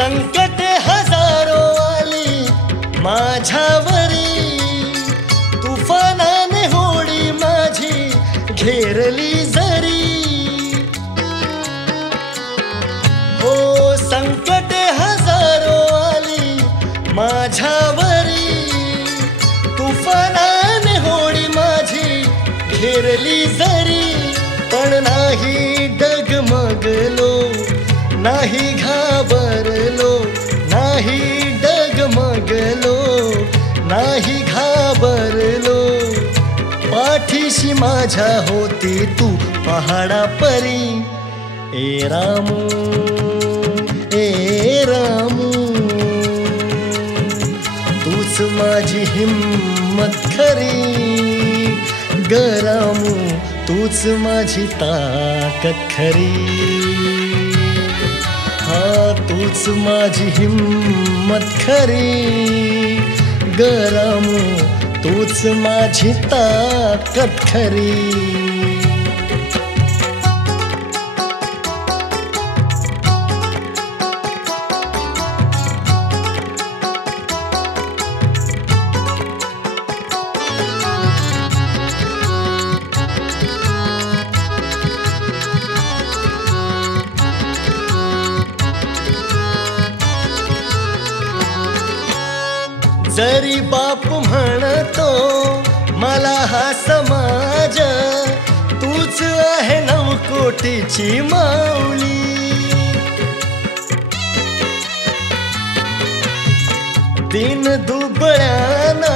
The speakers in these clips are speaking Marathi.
संकटे हजारो आली माझ्यावरी, तुफानाने होडी माझी घेरली जरी. हो संकटे हजारो आली माझ्यावरी, तुफानाने होडी माझी घेरली जरी. पण नाही डगमगलो, नाही घाबरलो, नाही डगमगलो, नाही घाबरलो. पाठीशी माझ्या होती तू पहाडा परी. ए रामू, ए रामू, तूच माझी हिम्मत खरी. ग रामू, तूच माझी ताकद खरी. हा तूच माझी हिम्मत खरी. ग रामू, तूच माझी ताकद खरी. जरी बाप म्हणतो मला हा समाज, तूच आहे 9 कोटीची माऊली. दिन दुबळ्याना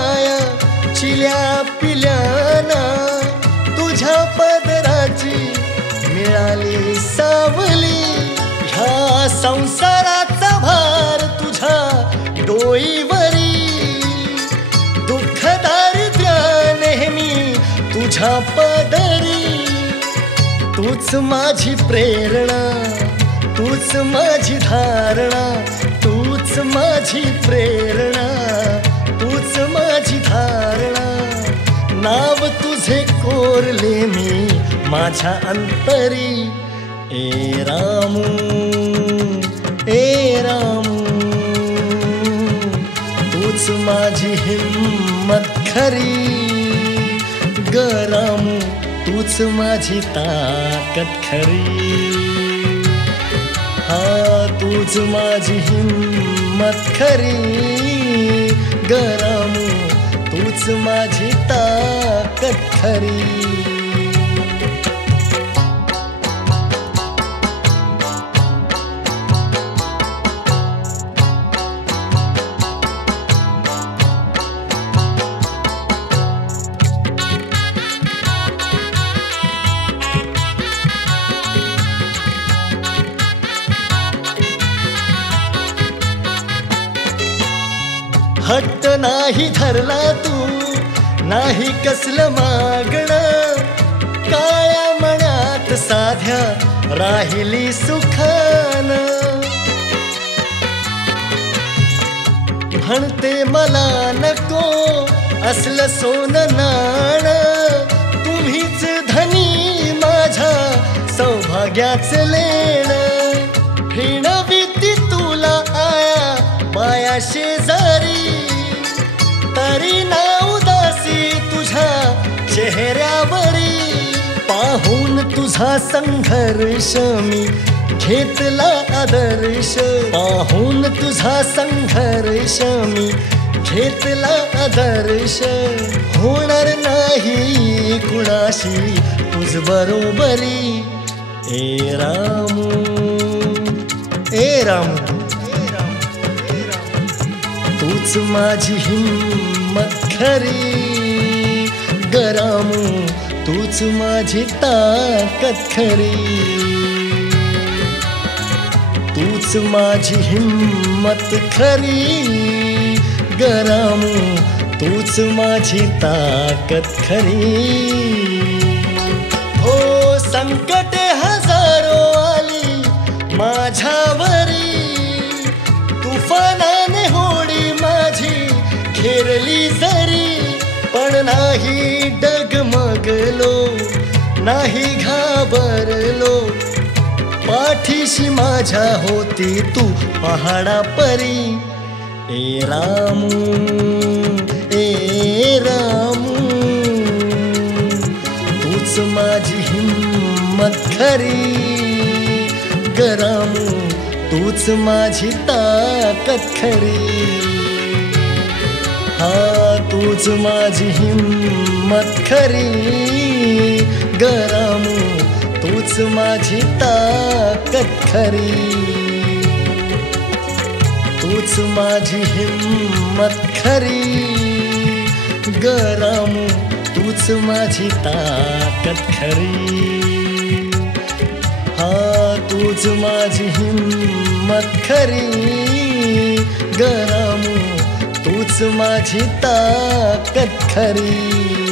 चिल्या पिल्याना तुझ्या पदराची मिळाली सावली. ह्या संसाराचा भार तुझ्या डोईवरी. दुःख दारिद्र्य नेहमी तुझ्या पदरी. तूच माझी प्रेरणा, तूच माझी धारणा. तूच माझी प्रेरणा, तूच माझी धारणा. नाव तुझे कोरले मी माझ्या अंतरी. ए रामू, ए रामू, तूच माझी हिम्मत खरी. ग रामू, तूच माझी ताकद खरी. हा तूच माझी हिम्मत खरी. ग रामू, तूच माझी ताकद खरी. हट्ट नाही धरला तू, नाही कसलं मागणं. काळ्या मनात साध्या राहिली सुखान. म्हणते मला नको असलं सोनं नाण. तुम्हीच धनी माझ्या सौभाग्याचं लेण. हिणवीती तुला आया माया शेजारी. तरी ना उदासी तुझ्या चेहऱ्यावरी. पाहून तुझा संघर्ष मी घेतला आदर्श. पाहून तुझा संघर्ष मी घेतला आदर्श. होणार नाही कुणाशी तुझ बरोबरी. ए रामू, ए रामू, तूच माझी हिम्मत खरी. ग रामू, तूच माझी ताकद खरी. तूच माझी हिम्मत खरी. ग रामू, तूच माझी ताकद खरी. हो संकटे हजारो आली माझ्यावरी. तुफानाने होडी माझी घेरली जरी. पण नाही डगमगलो, नाही घाबरलो. पाठीशी माझ्या होती तू पहाडा परी. ए रामू ए रामू, तूच माझी हिम्मत खरी. ग रामू तूच माझी ताकद खरी. हा तूच माझी हिम्मत खरी. ग रामू तूच माझी ताकद खरी. तूच माझी हिम्मत खरी. ग रामू तूच माझी ताकद खरी. हा तूच माझी हिम्मत खरी. ग रामू तूच माझी ताकद खरी.